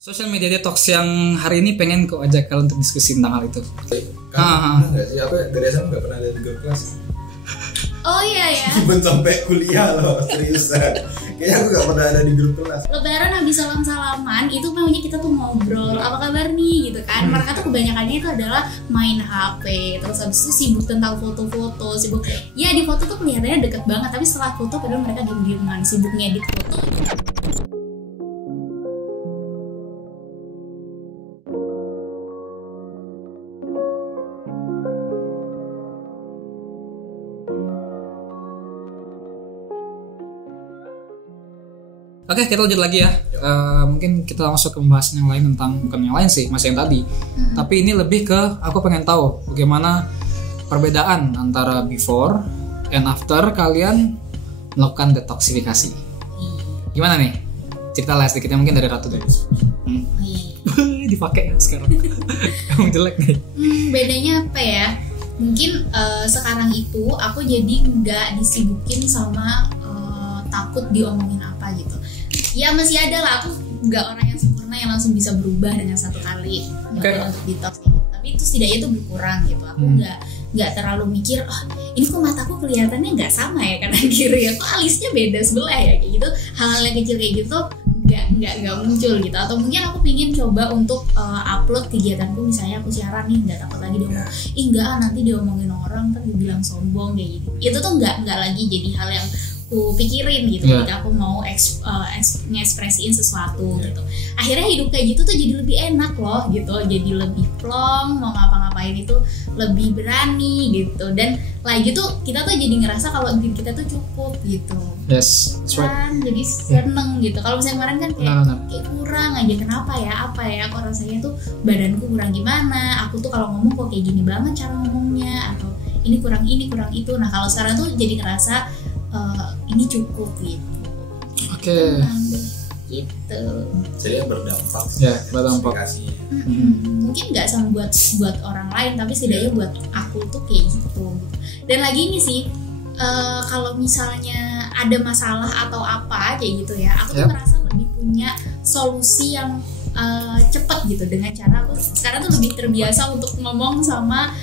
Social media detox yang hari ini pengen kau ajak kalian untuk diskusi tentang hal itu. Kamu nggak sih? Aku dari SMA nggak pernah ada di grup kelas. Oh iya ya. Even sampai kuliah loh, seriusan. Kayaknya aku nggak pernah ada di grup kelas. Lebaran habis salam-salaman itu maunya kita tuh ngobrol, apa kabar nih gitu kan. Mereka tuh kebanyakannya itu adalah main HP, terus habis itu sibuk tentang foto-foto, sibuk ya di foto tuh kelihatannya deket banget, tapi setelah foto padahal mereka diem-dieman, sibuk ngedit foto. Oke, kita lanjut lagi ya. Mungkin kita langsung ke pembahasan yang lain tentang, bukan yang lain sih, masih yang tadi. Tapi ini lebih ke aku pengen tahu bagaimana perbedaan antara before and after kalian melakukan detoksifikasi. Gimana nih? Cerita lah sedikitnya mungkin dari Ratu deh. Dipakai ya sekarang. Emang jelek nih. Bedanya apa ya? Mungkin sekarang itu aku jadi nggak disibukin sama takut diomongin apa gitu. Ya masih ada lah, aku nggak orang yang sempurna yang langsung bisa berubah dengan satu kali untuk detox gitu. Tapi itu setidaknya itu berkurang gitu. Aku nggak terlalu mikir, ini kok mataku kelihatannya nggak sama ya kanan kiri ya, kok alisnya beda sebelah ya, kayak gitu. Hal-hal yang kecil kayak gitu nggak muncul gitu. Atau mungkin aku pingin coba untuk upload kegiatanku, misalnya aku siaran nih, nggak takut lagi diomong, enggak nanti diomongin orang ntar dibilang sombong kayak gitu. Itu tuh nggak lagi jadi hal yang aku pikirin gitu ketika aku mau ngekspresiin sesuatu gitu. Akhirnya hidup kayak gitu tuh jadi lebih enak loh gitu, jadi lebih plong, mau ngapa-ngapain itu lebih berani gitu. Dan lagi tuh kita tuh jadi ngerasa kalau diri kita tuh cukup gitu. Yes, that's right. Kan jadi seneng gitu. Kalau misalnya kemarin kan kayak kurang aja, kenapa ya, apa ya, kok rasanya tuh badanku kurang gimana, aku tuh kalau ngomong kok kayak gini banget cara ngomongnya, atau ini kurang itu. Nah kalau sekarang tuh jadi ngerasa ini cukup gitu. Oke. Gitu. Jadi berdampak. Ya, berdampak. Mungkin nggak sama buat orang lain, tapi setidaknya buat aku tuh kayak gitu. Dan lagi ini sih, kalau misalnya ada masalah atau apa kayak gitu ya, aku tuh ngerasa lebih punya solusi yang cepet gitu dengan cara aku sekarang tuh lebih terbiasa untuk ngomong sama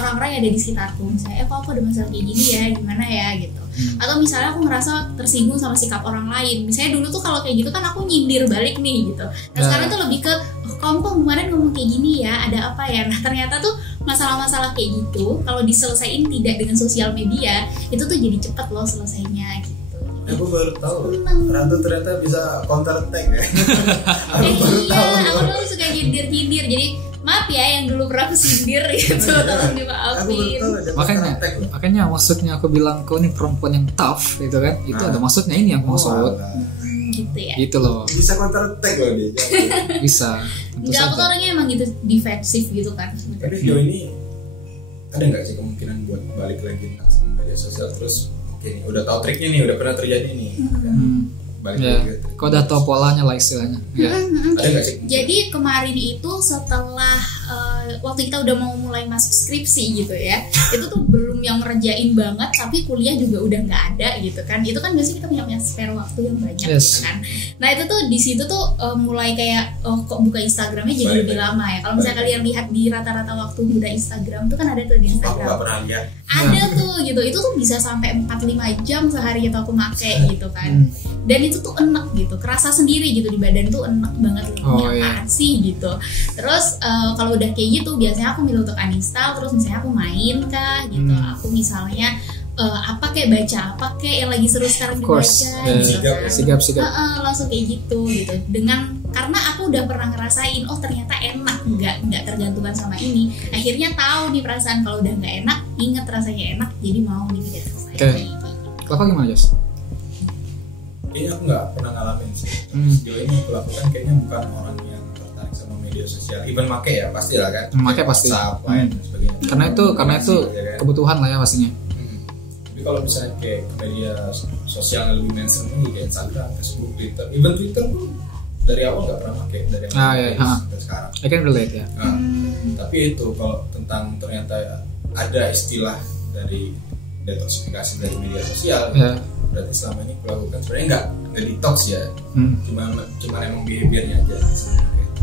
orang-orang yang ada di sekitarku. Misalnya kok aku ada masalah kayak gini ya, gimana ya gitu. Atau misalnya aku ngerasa tersinggung sama sikap orang lain. Misalnya dulu tuh kalau kayak gitu kan aku nyindir balik nih gitu. Nah sekarang tuh lebih ke kamu kok kemarin ngomong kayak gini ya, ada apa ya. Nah ternyata tuh masalah-masalah kayak gitu kalau diselesain tidak dengan sosial media, itu tuh jadi cepet loh selesainya gitu. Aku baru tahu Ratu ternyata bisa counter attack ya. Aku dulu suka nyindir. Jadi maaf ya yang dulu pernah aku sindir gitu, tolong dimaafin. Makanya maksudnya aku bilang kau ini perempuan yang tough gitu kan. Itu ada maksudnya, ini yang maksud. Gitu ya. Gitu loh. Bisa counter attack loh dia. Bisa. Enggak, aku tuh orangnya emang gitu defensif gitu kan. Tapi sejauh ini ada nggak sih kemungkinan buat balik lagi sama media sosial terus? Oke nih, udah tahu triknya nih, udah pernah terjadi nih. Balik lagi. Kau udah tahu polanya lah istilahnya. Ada nggak sih? Jadi kemarin itu setelah waktu kita udah mau mulai masuk skripsi gitu ya, itu tuh belum yang ngerjain banget, tapi kuliah juga udah nggak ada gitu kan. Itu kan biasanya kita punya spare waktu yang banyak gitu kan. Nah itu tuh di situ tuh mulai kayak kok buka Instagramnya jadi lebih lama ya. Kalau misalnya kalian lihat di rata-rata waktu buka Instagram tuh kan ada tuh di Instagram. Aku nggak pernah lihat. Ada tuh gitu. Itu tuh bisa sampai 4-5 jam sehari itu aku make gitu kan. Dan itu tuh enak gitu, kerasa sendiri gitu di badan tuh enak banget. Apaan sih gitu. Terus kalau udah kayak gitu biasanya aku milih untuk uninstall, terus misalnya aku main kah gitu. Aku misalnya apa kayak baca apa kayak yang lagi seru sekarang dibaca gitu kan. Sigap. Langsung kayak gitu. Dengan karena aku udah pernah ngerasain, ternyata enak, nggak tergantungan sama ini. Akhirnya tahu nih perasaan kalau udah nggak enak, inget rasanya enak, jadi mau nih kita selesai. Kakak gimana Jos? Kayaknya aku nggak pernah ngalamin sih. Sejauh ini aku lakukan kayaknya bukan orang yang tertarik sama media sosial. Even make ya pasti lah kan. Make pasti. Dan sebagainya. Karena itu kebutuhan lah ya pastinya. Tapi kalau misalnya kayak media sosial yang lebih mainstream ini kayak Instagram, Facebook, Twitter, even Twitter pun dari awal nggak pernah pakai dari awal sampai sekarang. I can relate ya. Tapi itu kalau tentang ternyata ada istilah dari detoksifikasi dari media sosial. berarti selama ini aku lakukan sebenarnya nggak detox ya, cuma emang behaviornya aja.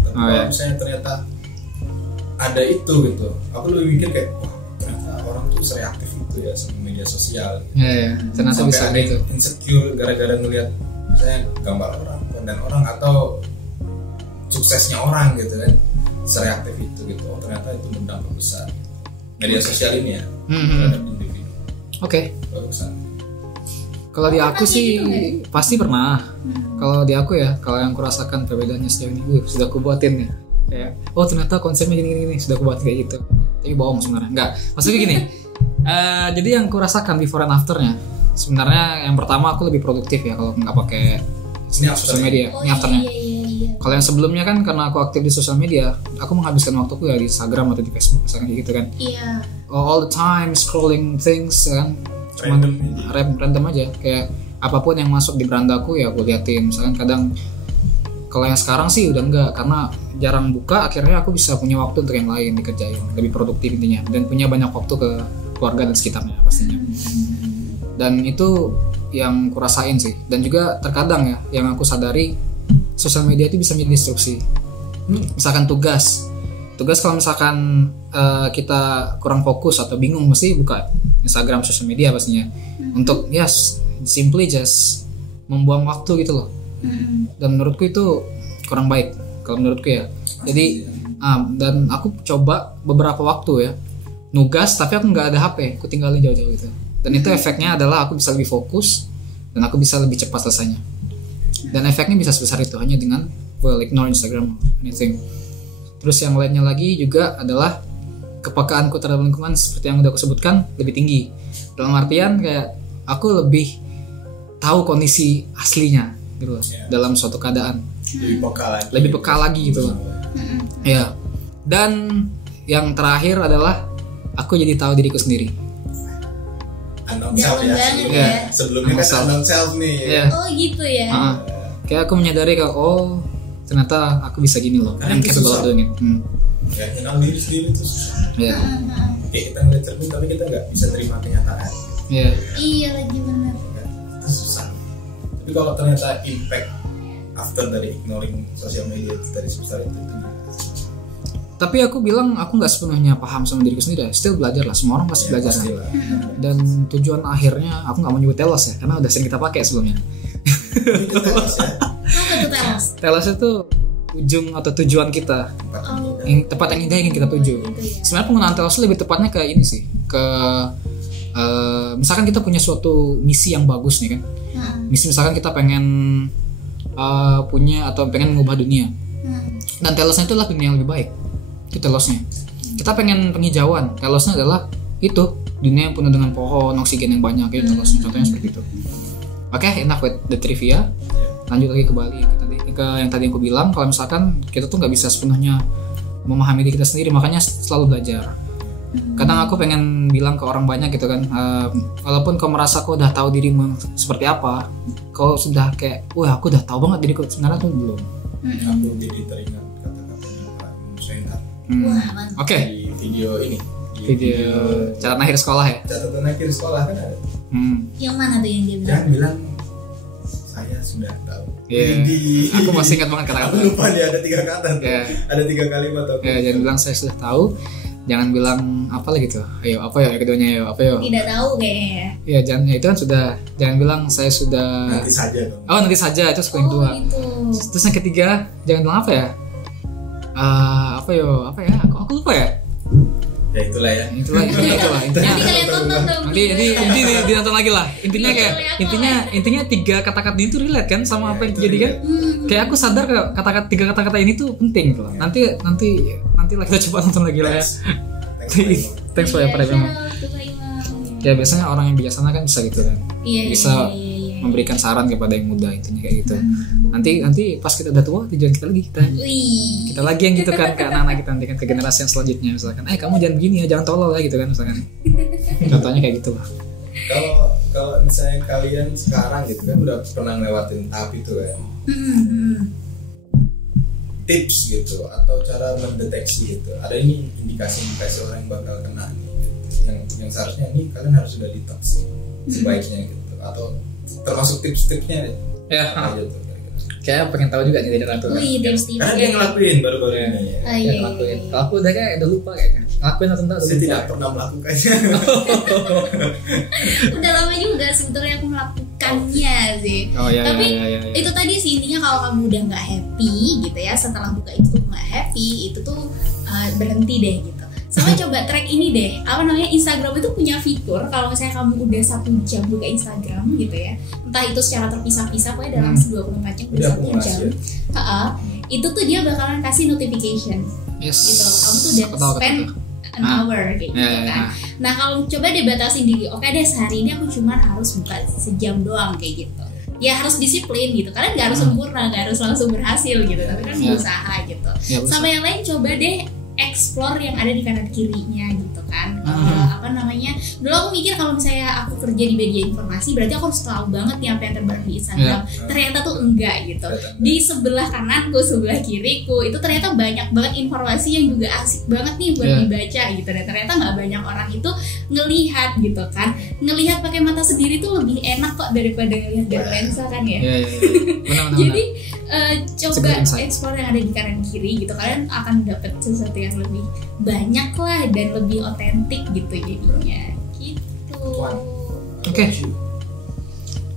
Tapi kalau misalnya ternyata ada itu gitu, aku lebih mikir kayak wah ternyata orang tuh sereaktif itu ya sama media sosial. Ternyata sampai bisa ada gitu. Insecure gara-gara ngelihat misalnya gambar orang, konten orang atau suksesnya orang gitu kan, sereaktif itu gitu. Oh ternyata itu berdampak besar media sosial ini ya terhadap individu. Bagusan. Kalau di aku sih pasti pernah. Kalau di aku ya, kalau yang kurasakan perbedaannya sejauh ini, sudah aku buatin nih. Kayak, oh ternyata konsepnya gini sudah aku buat kayak gitu. Tapi bohong sebenarnya. Enggak. Maksudnya gini. Jadi yang kurasakan before and afternya, sebenarnya yang pertama aku lebih produktif ya kalau nggak pakai sosial media. Ini afternya. Kalau yang sebelumnya kan karena aku aktif di sosial media, aku menghabiskan waktuku ya di Instagram atau di Facebook misalkan kayak gitu kan. All the time scrolling things kan. Random aja, kayak apapun yang masuk di berandaku ya aku liatin. Misalkan kadang kalau yang sekarang sih udah enggak, karena jarang buka, akhirnya aku bisa punya waktu untuk yang lain dikerjain, lebih produktif intinya, dan punya banyak waktu ke keluarga dan sekitarnya pastinya. Dan itu yang kurasain sih. Dan juga terkadang ya yang aku sadari, sosial media itu bisa menjadi distraksi. Misalkan tugas kalau misalkan kita kurang fokus atau bingung, mesti buka Instagram, sosial media pastinya untuk simply just membuang waktu gitu loh. Dan menurutku itu kurang baik kalau menurutku ya. Jadi dan aku coba beberapa waktu ya nugas, tapi aku nggak ada HP, aku tinggalin jauh-jauh gitu. Dan itu efeknya adalah aku bisa lebih fokus dan aku bisa lebih cepat selesainya. Dan efeknya bisa sebesar itu hanya dengan ignore Instagram anything. Terus yang lainnya lagi juga adalah kepekaanku terhadap lingkungan, seperti yang udah aku sebutkan, lebih tinggi. Dalam artian kayak aku lebih tahu kondisi aslinya gitu loh, dalam suatu keadaan. Lebih peka lagi gitu loh. Ya. Dan yang terakhir adalah aku jadi tahu diriku sendiri. Unknown self ya. Sebelumnya kan unknown self nih. Oh gitu ya. Kayak aku menyadari kalau ternyata aku bisa gini loh, yang capable of doing it. Ya, kenal diri sendiri itu susah. Kayak kita ngeliat cermin tapi kita nggak bisa terima kenyataan. Iya lagi benar. Itu susah. Tapi kalau ternyata impact after dari ignoring sosial media itu dari sebesar itu. Tapi aku bilang aku nggak sepenuhnya paham sama diriku sendiri. Still belajar lah, semua orang pasti belajar. Dan tujuan akhirnya aku nggak mau nyebut telos ya, karena udah sering kita pakai sebelumnya. Telos itu ujung atau tujuan kita, tempat yang indah ingin kita tuju. Sebenarnya penggunaan telos lebih tepatnya ke ini sih, ke misalkan kita punya suatu misi yang bagus nih kan. Misi misalkan kita pengen punya atau pengen mengubah dunia. Dan telosnya itu adalah dunia yang lebih baik. Itu telosnya. Kita pengen penghijauan, telosnya adalah itu dunia yang penuh dengan pohon, oksigen yang banyak, itu telosnya. Contohnya seperti itu. Oke, enough with the trivia. Lanjut lagi ke Bali, ke yang tadi aku bilang, kalau misalkan kita tuh nggak bisa sepenuhnya memahami diri kita sendiri, makanya selalu belajar. Kadang aku pengen bilang ke orang banyak gitu kan, walaupun kau merasa kau udah tahu dirimu seperti apa, kau sudah kayak, wah aku udah tahu banget diriku, sebenarnya tuh belum. Aku jadi teringat kata-katanya Pak Musyaintar. Oke. Di video ini. Video catatan akhir sekolah ya. Catatan akhir sekolah kan ada. Yang mana tuh yang dia bilang? Jangan bilang saya sudah tahu. Aku masih ingat banget kata-kata. Aku lupa nih ada 3 kata. Ada 3 kalimat. Jangan bilang saya sudah tahu. Jangan bilang apa lagi tuh. Ayo apa ya keduanya, ayo apa yo. Tidak tahu kayaknya. Iya, jangan itu kan sudah. Jangan bilang saya sudah. Nanti saja dong. Oh nanti saja, itu yang kedua. Gitu. Terus yang ketiga jangan bilang apa ya? Apa ya? Aku lupa ya. Ya itulah ya. Itulah intinya. Nanti kalian tonton dong. Nanti dinonton lagi lah. Intinya kayak intinya 3 kata-kata ini tuh relate kan sama apa yang terjadi kan? Kayak aku sadar kata-kata 3 kata-kata ini tuh penting gitu loh. Nanti lah kita coba nonton lagi lah ya. Thanks for your time. Ya biasanya orang yang bijaksana kan bisa gitu kan. Bisa memberikan saran kepada yang muda, intinya kayak gitu. Nanti pas kita udah tua tujuan kita lagi yang gitu kan ke anak-anak kita, nanti kan ke generasi yang selanjutnya misalkan kamu jangan begini ya, jangan tolol ya gitu kan misalkan. Contohnya kayak gitu lah. Kalau misalnya kalian sekarang gitu kan udah pernah ngelewatin tahap itu kan, tips gitu atau cara mendeteksi gitu, ada ini indikasi orang yang bakal kena nih gitu. Yang seharusnya ini kalian harus sudah detox sebaiknya gitu, atau termasuk tips-tipsnya deh. Ya, Aja tuh. kayak pengen tahu juga nih dari Ratu. Wih, Karena dia tips-tipsnya. ngelakuin baru-baru ini. Oh, iya. Ngelakuin. Kalau aku udah kayak udah lupa kayaknya. Ngelakuin atau enggak? Saya tidak pernah melakukannya. Udah lama juga sebetulnya aku melakukannya sih. Oh iya. Tapi iya. itu tadi sih intinya kalau kamu udah nggak happy gitu ya, setelah buka itu nggak happy, itu tuh berhenti deh gitu. Sama coba track ini deh, apa namanya, Instagram itu punya fitur kalau misalnya kamu udah 1 jam buka Instagram gitu ya, entah itu secara terpisah-pisah, pokoknya dalam 24 jam udah 1 jam, itu tuh dia bakalan kasih notification Yes. gitu. Kamu tuh udah spend an hour kayak gitu kan. Nah kalau coba deh batasin diri, oke deh sehari ini aku cuma harus buka sejam doang kayak gitu. Ya harus disiplin gitu, kalian nggak harus sempurna, nggak harus langsung berhasil gitu, tapi kan berusaha gitu. Sama yang lain coba deh explore yang ada di kanan kirinya gitu kan. Apa namanya, dulu aku mikir kalau misalnya aku kerja di media informasi berarti aku harus tahu banget nih apa yang terbaru di Instagram. Ternyata tuh enggak gitu. Di sebelah kananku, sebelah kiriku itu ternyata banyak banget informasi yang juga asik banget nih buat dibaca gitu. Dan ternyata nggak banyak orang itu ngelihat gitu kan. Ngelihat pakai mata sendiri tuh lebih enak kok daripada ngelihat dari lensa kan ya. Benar. Jadi coba explore yang ada di kanan kiri gitu, kalian akan dapat sesuatu yang lebih banyak lah dan lebih otentik gitu jadinya gitu. Oke.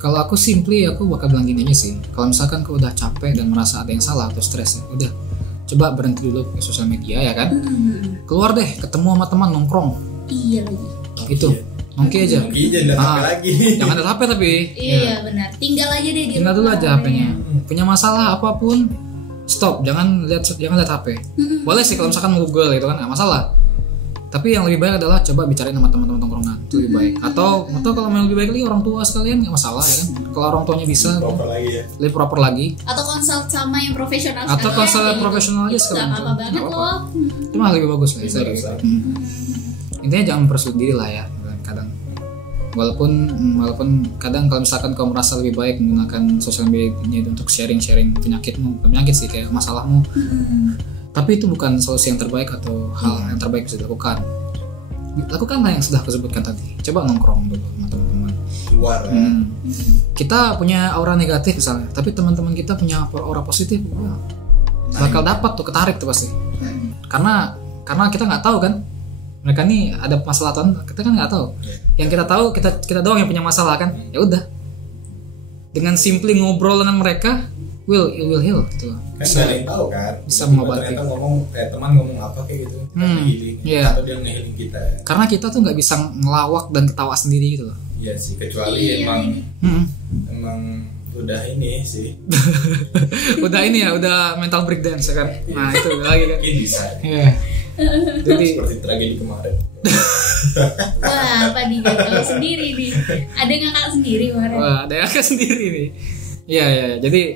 Kalau aku simply aku bakal bilang gini aja sih. Kalau misalkan kau udah capek dan merasa ada yang salah atau stres ya, udah coba berhenti dulu ke sosial media ya kan. Keluar deh, ketemu sama teman, nongkrong. Iya lagi. Gitu. Nongki aja. Nongki aja, jangan HP lagi. Jangan ada HP tapi. Iya benar. Tinggal aja deh di Tinggal dulu rumah, aja HP-nya. Punya masalah apapun, stop. Jangan lihat HP. Boleh sih kalau misalkan Google itu kan nggak masalah. Tapi yang lebih baik adalah coba bicarain sama teman-teman tongkrongan, itu lebih baik. Atau kalau yang lebih baik lagi orang tua sekalian nggak masalah ya kan. Kalau orang tuanya bisa, lebih proper lagi. Atau consult sama yang profesional. Atau consult profesional aja sekalian. Itu nggak apa-apa banget kok. Itu mah lebih bagus lah. Intinya jangan mempersulit diri lah ya. Kadang walaupun kadang kalau misalkan kau merasa lebih baik menggunakan sosial media ini untuk sharing penyakitmu, penyakit sih kayak masalahmu, tapi itu bukan solusi yang terbaik atau hal yang terbaik bisa dilakukan. Lakukanlah yang sudah aku sebutkan tadi. Coba nongkrong dulu sama teman-teman. Keluar. Kita punya aura negatif misalnya, tapi teman-teman kita punya aura positif, bakal dapat tuh, ketarik tuh pasti. Karena kita nggak tahu kan. Mereka nih ada masalah atau kita kan nggak tahu. Yang kita tahu kita doang yang punya masalah kan. Ya udah. Dengan simply ngobrol dengan mereka, will heal gitu. Kan nggak ada yang tahu kan. Bisa mengobati. Ternyata teman ngomong apa kayak gitu. Atau dia nge-healing kita. Karena kita tuh nggak bisa ngelawak dan ketawa sendiri gitu loh. Iya sih, kecuali emang udah ini sih. udah mental breakdown kan. Nah itu lagi kan. Mungkin bisa. Iya. Jadi seperti tragedi kemarin. Wah, apa nih gagal sendiri nih. Ada ngakak sendiri kemarin. Wah, ada ngakak sendiri nih. Iya. Jadi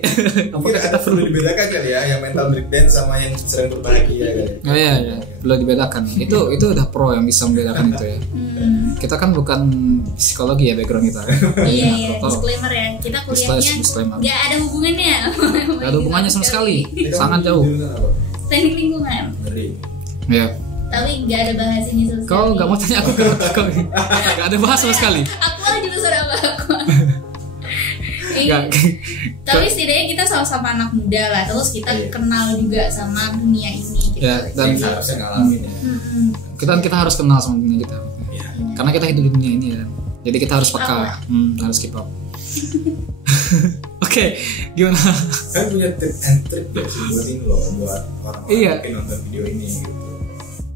apakah kita perlu dibedakan kali ya yang mental breakdown sama yang sering berbahagia kan? Oh iya. Perlu dibedakan. Itu udah pro yang bisa membedakan itu ya. Kita kan bukan psikologi ya background kita. Iya. Disclaimer ya. Kita kuliahnya nggak ada hubungannya. Nggak ada hubungannya sama sekali. Sangat jauh. Teknik lingkungan. Iya. Tapi nggak ada bahasanya sama sekali. Kau nggak mau tanya aku kau nggak ada bahas sama sekali. Aku aja jurusan apa aku. Tapi setidaknya kita sama-sama anak muda lah. Terus kita kenal juga sama dunia ini. Gitu. Ya, dan harusnya ngalamin ya. Kita harus kenal sama dunia kita. Karena kita hidup di dunia ini ya. Jadi kita harus peka, harus keep up. Oke, gimana? Kan punya tip and trick ya sih buat ini loh, buat orang-orang yang nonton video ini gitu.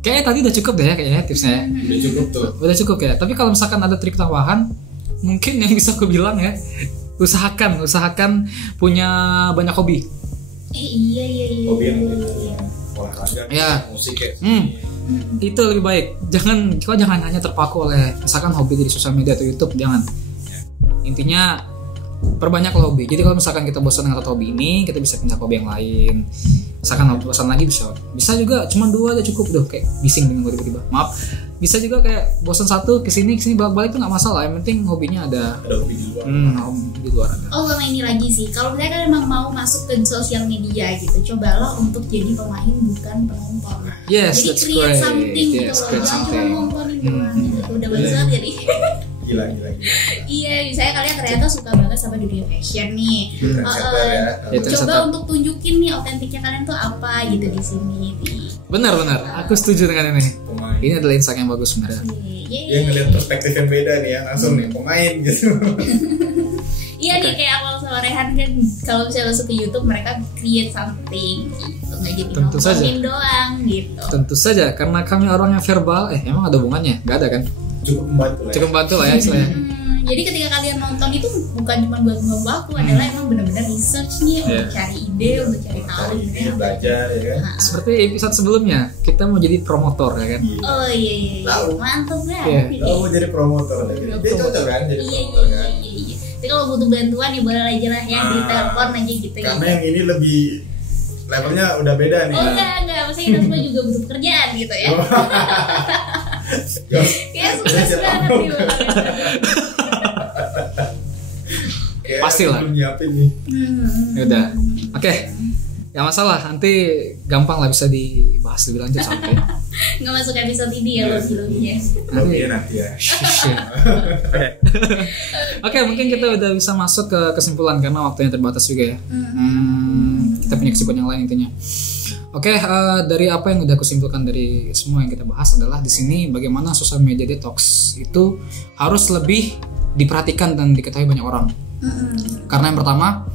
Kayaknya tadi udah cukup deh ya kayaknya tipsnya. Udah cukup tuh. Udah cukup ya. Tapi kalau misalkan ada trik tambahan, mungkin yang bisa aku bilang ya, usahakan punya banyak hobi. Iya. Hobi yang olahraga, musik ya. Itu lebih baik. Jangan hanya terpaku oleh misalkan hobi di sosial media atau YouTube, jangan. Intinya perbanyak hobi. Jadi kalau misalkan kita bosan dengan satu hobi ini, kita bisa pindah ke hobi yang lain. Misalkan bosan lagi bisa juga cuma 2 aja cukup udah kayak bising dengan gue tiba-tiba. Maaf. Bisa juga kayak bosan satu kesini balik-balik tuh nggak masalah. Yang penting hobinya ada hobi di luar. Di luar ada. Oh sama ini lagi sih. Kalau misalnya kalian memang mau masuk ke sosial media gitu, cobalah untuk jadi pemain bukan penonton. Yes, jadi that's create great. something Yes, gitu loh. Jangan cuma nontonin doang. Udah bagus banget jadi. Gila. Iya, misalnya kalian ternyata suka banget sama dunia fashion nih. Trendsetter ya. Ya, Coba trendsetter. untuk tunjukin nih otentiknya kalian tuh apa gitu di sini. Benar, aku setuju dengan ini. Pemain. Ini adalah insight yang bagus sebenarnya. Dia ngeliat perspektif yang beda nih ya, langsung nih pemain gitu. Iya nih kayak awal sama Rehan kan kalau misalnya masuk ke YouTube mereka create something gitu, nggak jadi Tentu saja. nontonin doang gitu. Tentu saja karena kami orangnya verbal, emang ada hubungannya? Gak ada kan? Cukup membantu lah. Cukup bantu lah ya istilahnya. Jadi ketika kalian nonton itu bukan cuma buat buang waktu, adalah emang benar-benar research nih untuk cari ide, untuk cari tahu Cari gitu ide, ya. belajar ya kan. Seperti episode sebelumnya, kita mau jadi promotor ya kan? Oh iya, Tahu. mantap Iya. banget. Tahu mau jadi promotor. Dia cocok kan jadi Iya. promotor kan. Jadi kalau butuh bantuan ya boleh aja lah ya di telepon aja gitu ya. Karena yang ini lebih levelnya udah beda nih. Oh enggak, maksudnya kita semua juga butuh pekerjaan gitu ya. Ya sukses banget nih Bang. Pastilah. Belum nyiapin nih. Ya udah. Oke. Gak masalah, nanti gampang lah bisa dibahas lebih lanjut sampai. Nggak masuk episode ini ya lebih-lebihnya. Nanti ya. Oke, mungkin kita udah bisa masuk ke kesimpulan karena waktunya terbatas juga ya. Kita punya kesimpulan yang lain intinya. Oke, dari apa yang udah aku simpulkan dari semua yang kita bahas adalah di sini bagaimana social media detox itu harus lebih diperhatikan dan diketahui banyak orang. Karena yang pertama,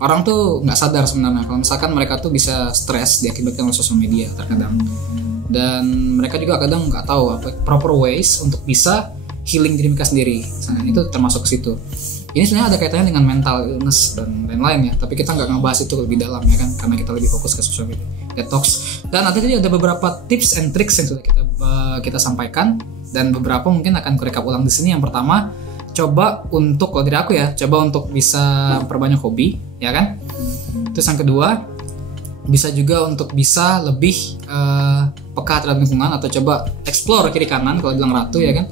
orang tuh nggak sadar sebenarnya kalau misalkan mereka tuh bisa stres diakibatkan oleh sosial media terkadang. Dan mereka juga kadang nggak tahu apa proper ways untuk bisa healing diri mereka sendiri. Nah, itu termasuk ke situ. Ini sebenarnya ada kaitannya dengan mental illness dan lain-lain ya. Tapi kita nggak ngebahas itu lebih dalam ya kan, karena kita lebih fokus ke social media detox. Dan nanti tadi ada beberapa tips and tricks yang sudah kita sampaikan dan beberapa mungkin akan kurekap ulang di sini. Yang pertama, coba untuk kalau dari aku ya, coba untuk bisa perbanyak hobi, ya kan? Terus yang kedua, bisa juga untuk bisa lebih peka terhadap lingkungan atau coba explore kiri kanan kalau bilang Ratu ya kan?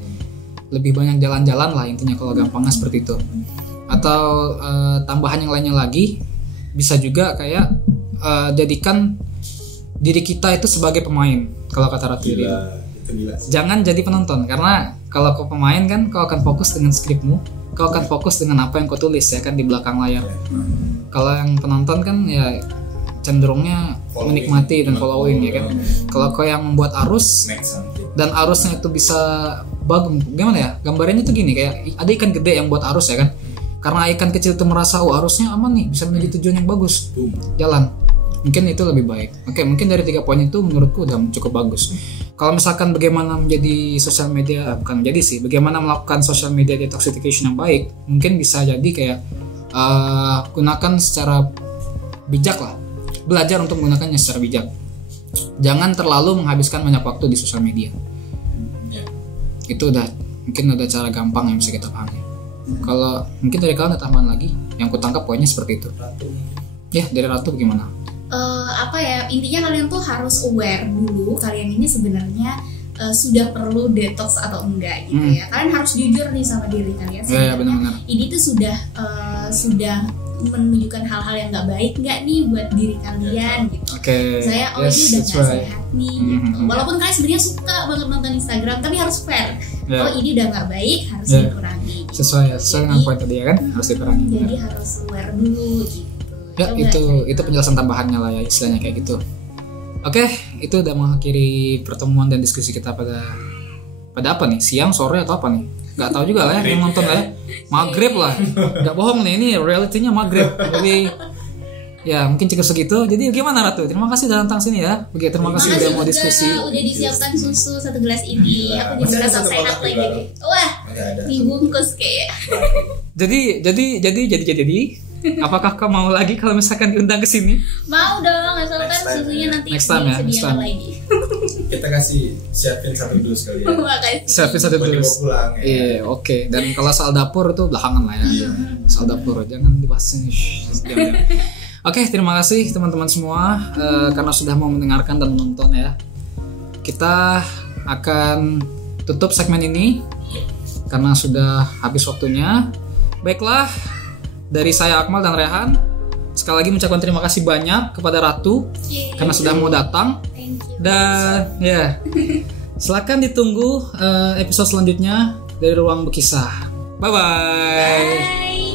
Lebih banyak jalan-jalan lah intinya kalau gampangnya seperti itu. Atau tambahan yang lainnya lagi, bisa juga kayak jadikan diri kita itu sebagai pemain kalau kata Ratu. Itu gila. Jangan jadi penonton, karena kalau kau pemain kan kau akan fokus dengan skripmu, kau akan fokus dengan apa yang kau tulis ya kan di belakang layar. Kalau yang penonton kan ya cenderungnya menikmati dan following ya kan. Kalau kau yang membuat arus dan arusnya itu bisa bagus, gimana ya gambarnya tuh gini, kayak ada ikan gede yang buat arus ya kan, karena ikan kecil itu merasa arusnya aman nih, bisa menuju tujuan yang bagus, jalan. Mungkin itu lebih baik. Oke, mungkin dari 3 poin itu menurutku udah cukup bagus. Kalau misalkan bagaimana menjadi sosial media, bukan menjadi sih, bagaimana melakukan social media detoxification yang baik, mungkin bisa jadi kayak gunakan secara bijak lah. Belajar untuk menggunakannya secara bijak. Jangan terlalu menghabiskan banyak waktu di sosial media. Itu mungkin udah cara gampang yang bisa kita pahami. Kalau mungkin dari kalian ada tambahan lagi, yang kutangkap poinnya seperti itu. Ya, dari Ratu bagaimana? Apa ya, intinya kalian tuh harus aware dulu kalian ini sebenarnya sudah perlu detox atau enggak gitu ya. Kalian harus jujur nih sama diri kalian sebenarnya. benar-benar. Ini tuh sudah menunjukkan hal-hal yang nggak baik nggak nih buat diri kalian gitu. Saya ini udah nggak sehat nih gitu. Walaupun kalian sebenarnya suka banget nonton Instagram, tapi harus fair. Ini udah nggak baik, harus dikurangi. Gitu. Sesuai dengan poin tadi ya kan, harus dikurangi. Jadi harus aware dulu gitu. Ya, itu penjelasan tambahannya lah ya, istilahnya kayak gitu. Oke, itu udah mengakhiri pertemuan dan diskusi kita pada apa nih? Siang, sore atau apa nih? Gak tahu juga lah ya yang nonton lah ya. Maghrib lah. Gak bohong nih, ini realitinya maghrib. Jadi ya mungkin cukup segitu. Jadi gimana Ratu? Terima kasih udah datang sini ya. Terima kasih udah mau diskusi. Udah disiapkan susu 1 gelas ini. Aku jadi merasa sehat lagi. Wah, dibungkus kayak. Jadi apakah kau mau lagi kalau misalkan diundang ke sini? Mau dong, asalkan susunya nanti disediakan lagi. Kita kasih siapin 1 dus kali ya. Siapin 1 dus. Pulang, ya. Iya, oke. Dan kalau soal dapur itu belakangan lah ya. Soal dapur jangan dibahas ini. Oke, terima kasih teman-teman semua karena sudah mau mendengarkan dan menonton ya. Kita akan tutup segmen ini karena sudah habis waktunya. Baiklah, dari saya Akmal dan Rehan, sekali lagi mengucapkan terima kasih banyak kepada Ratu karena sudah mau datang. Dan ya, silakan ditunggu episode selanjutnya dari Ruang Berkisah. Bye bye. Bye.